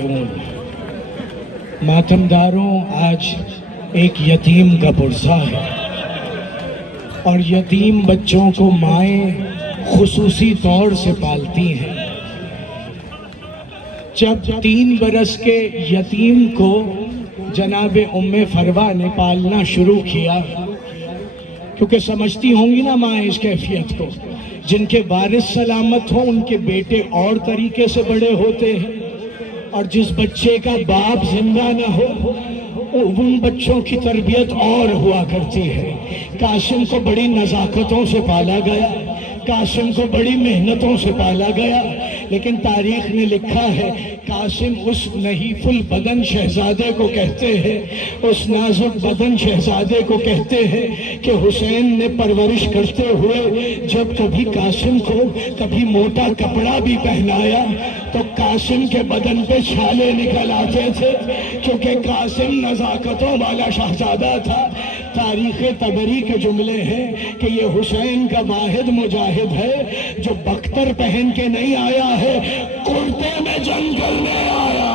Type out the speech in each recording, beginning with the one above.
राजिऊन। मातमदारों, आज एक यतीम का पुरसा है और यतीम बच्चों को माएँ खुसूसी तौर से पालती हैं। जब 3 बरस के यतीम को जनाबे उम्मे फरवा ने पालना शुरू किया, क्योंकि समझती होंगी ना माँ इस कैफियत को, जिनके वारिस सलामत हो उनके बेटे और तरीके से बड़े होते हैं, और जिस बच्चे का बाप जिंदा ना हो उन बच्चों की तरबियत और हुआ करती है। कासिम को बड़ी नज़ाकतों से पाला गया, कासिम को बड़ी मेहनतों से पाला गया, लेकिन तारीख ने लिखा है कासिम उस नहीफुल बदन शहजादे को कहते हैं, उस नाजुक बदन शहजादे को कहते हैं कि हुसैन ने परवरिश करते हुए जब कभी कासिम को कभी मोटा कपड़ा भी पहनाया तो कासिम के बदन पे छाले निकल आते थे, क्योंकि कासिम नज़ाकतों वाला शहजादा था। तारीख़ तबरी के जुमले हैं कि ये हुसैन का वाहिद मुजाहिद है जो बख्तर पहन के नहीं आया है, कुर्ते में जंग करने आया।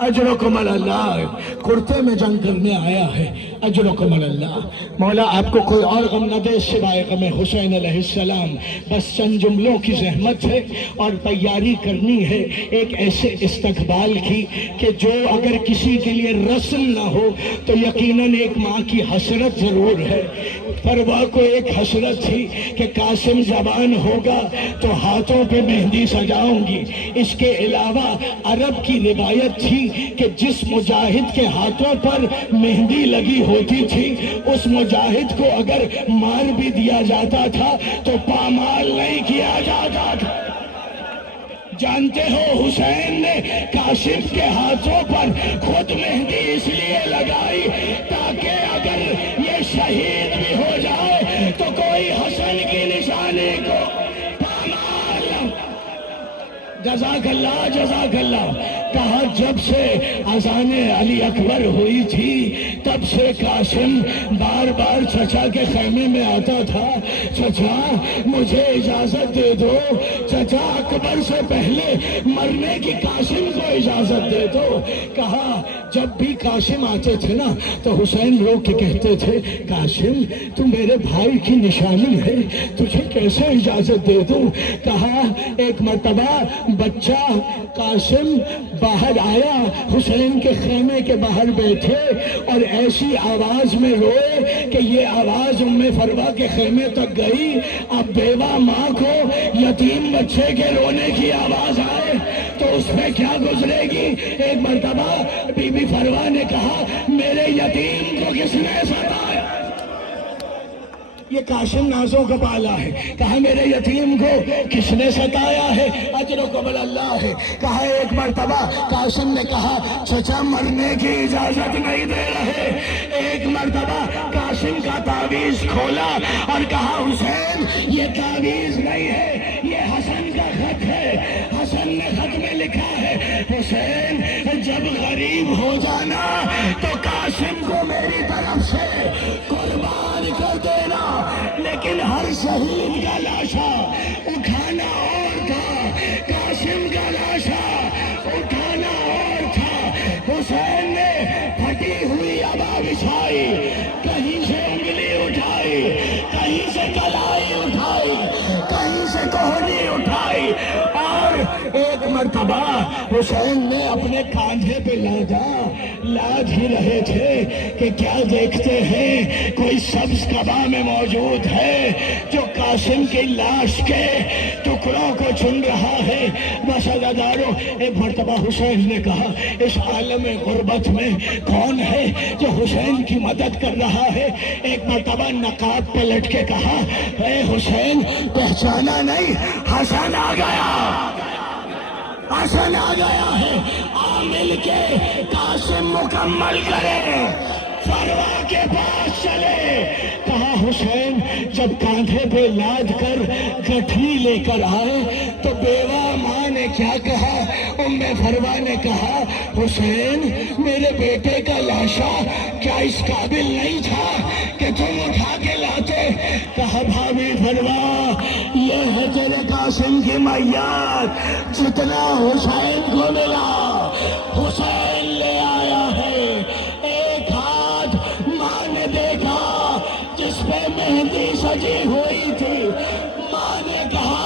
अजरुकुम अल्लाह, कुर्ते में जंग करने आया है। अजरुकुम अल्लाह। मौला आपको कोई और गम न दे सिवाय गम हुसैन अलैहिस्सलाम। बस चंद जुमलों की जहमत है और तैयारी करनी है एक ऐसे इस्तकबाल की कि जो अगर किसी के लिए रस्म ना हो तो यकीनन एक माँ की हसरत जरूर है। फरवा को एक हसरत थी कि कासिम जवान होगा तो हाथों पे मेहंदी सजाऊंगी। इसके अलावा अरब की रिवायत थी कि जिस मुजाहिद के हाथों पर मेहंदी लगी होती थी उस मुजाहिद को अगर मार भी दिया जाता था तो पामाल नहीं किया जाता था। जानते हो हुसैन ने कासिम के हाथों पर खुद मेहंदी इसलिए लगाई ताकि अगर ये शहीद भी हो जाए तो कोई हसन की निशानी को पामाल। जज़ाकल्लाह जज़ाकल्लाह। कहा जब से अज़ान अली अकबर हुई थी तब से कासिम बार बार चचा के खैमे में आता था, चचा मुझे इजाजत दे दो, चचा अकबर से पहले मरने की कासिम को इजाजत दे दो। कहा जब भी कासिम आते थे ना तो हुसैन रोक के कहते थे कासिम तू मेरे भाई की निशानी है, तुझे कैसे इजाजत दे दूं। कहा एक मर्तबा बच्चा कासिम बाहर आया, हुसैन के खेमे के बाहर बैठे और ऐसी आवाज में रोए कि ये आवाज उम्मे फरवा के खेमे तक गई। अब बेवा माँ को यतीम बच्चे के रोने की आवाज आए तो उसमें क्या गुजरेगी। एक मर्तबा बीबी फरवा ने कहा मेरे यतीम को किसने सताया। ये कासिम नाजों का पाला है। कहा मेरे यतीम को किसने सताया है। अजरुकुम अल्लाह है। कहा एक मर्तबा कासिम ने कहा चचा मरने की इजाजत नहीं दे रहे। एक मर्तबा कासिम का तावीज खोला और कहा हुसैन ये तावीज नहीं है, ये हसन का खत है। हसन ने खत में लिखा है हुसैन जब गरीब हो जाना तो कासिम को मेरी तरफ से कुर्बान कर देना, लेकिन हर शहीद का लाशा उठाना और था, कासिम का लाशा उठाना और था। हुसैन ने फटी हुई अबा बिछाई, कहीं से उंगली उठाई, कहीं से कलाई उठाई, कहीं से कोहनी उठाई और एक मर्तबा हुसैन ने अपने कांधे पे लाद ही रहे थे कि क्या देखते हैं कोई सब्ज कबा में मौजूद है जो कासिम की लाश के टुकड़ों को चुन रहा है। बस अज़ादारों एक मर्तबा हुसैन ने कहा इस आलम गुर्बत में कौन है जो हुसैन की मदद कर रहा है। एक मर्तबा नकाब पलट के कहा ए हुसैन पहचाना नहीं, हसन आ गया, हसन आ गया है। आ मिल के कासिम मुकम्मल करे, फरवा के पास चले। कहा हुसैन जब कांधे पे लाद कर गठरी लेकर आए तो बेवा माँ ने क्या कहा उम्मे फरवा ने कहा, हुसैन मेरे बेटे का लाशा क्या इस काबिल नहीं था कि तुम उठा के लाते? कहा, भाभी फरवा, ये है तेरे कासिम की मैयत, जितना हुसैन को मिला हुसैन ले आया है। एक हाथ मां ने देखा जिसपे मेहंदी सजी हुई थी। मां ने कहा,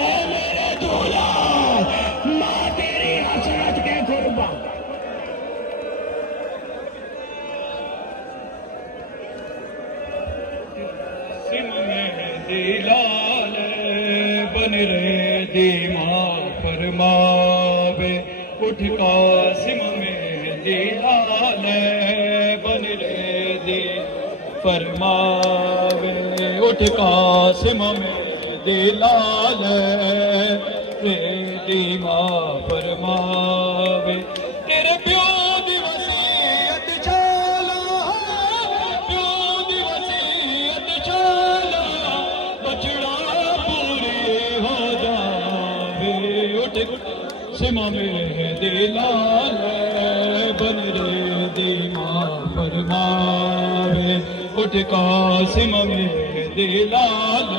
ए मेरे दूल्हा, मां तेरी हसरत के कुर्बान। सिम मेहंदी लाल बन रे दीमा फरमावे, उठ कासिम मेहंदी लाल बन रे दी फरमावे, उठ कासिम मेहंदी लाल रे दीमा फरमावे। तेरे प्यो दी वसीयत चाला, प्यो दी वसीयत चाला, बचड़ा पूरी हो जावे। उठ सिमा मेहंदी लाल बन रे दीमा फरमावे, उठ कासिम मेहंदी लाल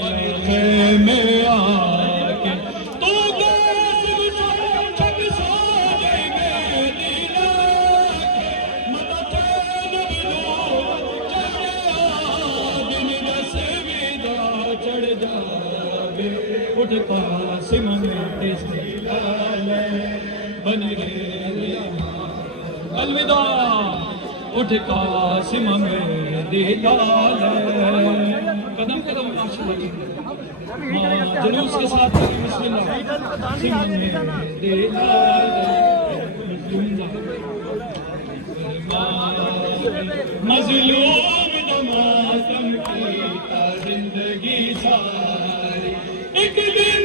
बन रे में आके। तू कासिम छक सो जाए मेहंदी लाल, मता तेन बिनो चढ़ा दिन दस विदा चढ़ जावे। उठ कासिम मेहंदी लाल बन रे अलविदा, उठ कासिम मेहंदी लाल। कदम कदम जुलूस के साथ बिस्मिल्लाह। मेहंदी लाल मजलूम मातम की जिंदगी सारी, एक दिन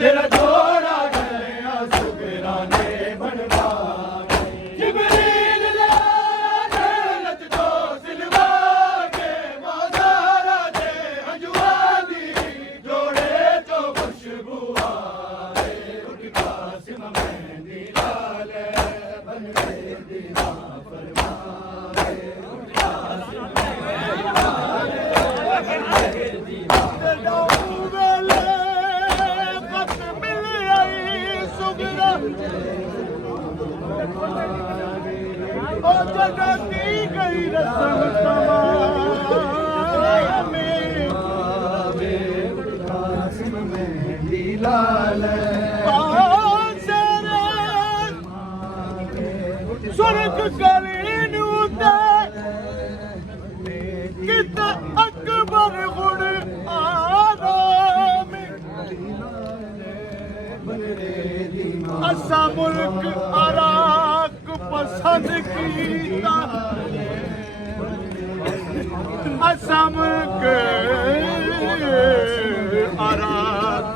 तेरा जोड़ा गया सुगराने बनवा, जिब्रील लानत तो सिलवा के, माज़ारा दे हजवानी जोड़े तो खुशबू आए। उठ कासिम मेहंदी लाल बन रे दीवा फरमावे, उठ कासिम मेहंदी लाल बन रे दीवा फरमावे। ओ जगती गई रस्म कासिम मेहंदी लाल स्वर्ग कलीन कित अकबर गुण आराम, असा मुल्क अराक पसंद कीता, असा मुल्क अराक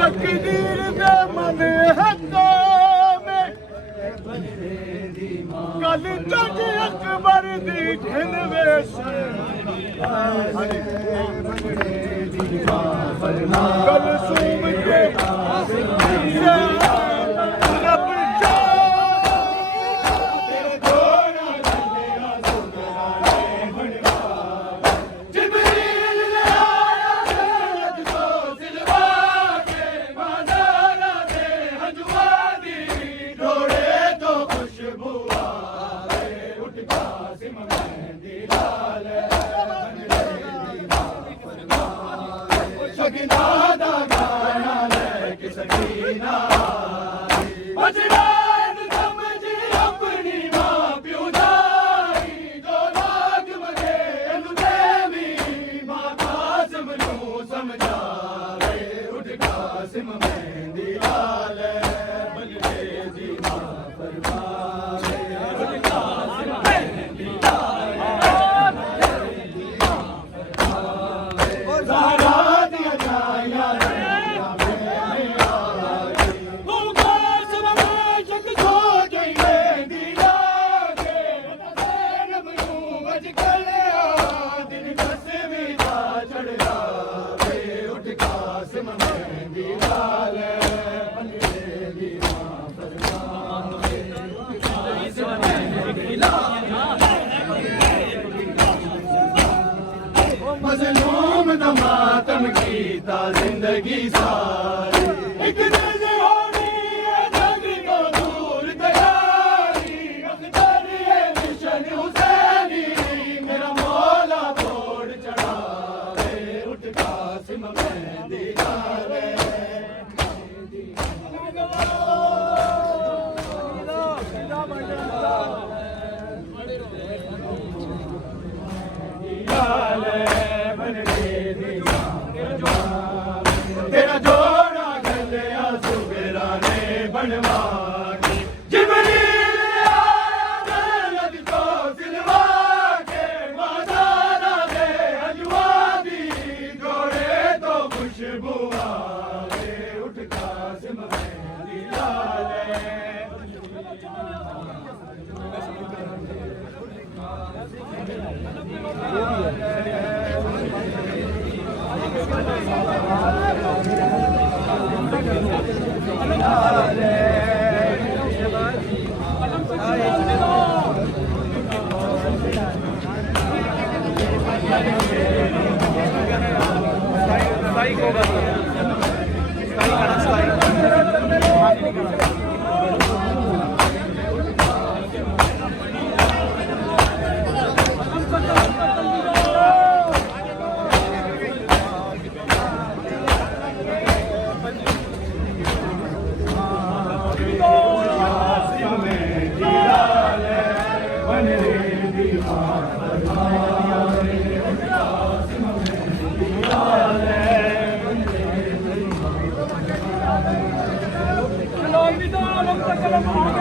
तकदीर दे मन हक्का में, कल तक अकबर दी खिलवे से कलसूम के रब मज़लूम दा मातम कीता जिंदगी सारी एक दिल होनी है जग को दूर तैयारी अख्तर ये मिशन हुसैनी मेरा मौला तोड़ चढ़ावे उठ कासिम मेहंदी लाले तेरा जोड़ा गलिया सुबेरा ने बनवा के जिबरील आया दौलत को सिलवा के मादारा दे हजवा दी घोड़े तो खुशबू आवे उठ कासिम मेहंदी लाले Hello,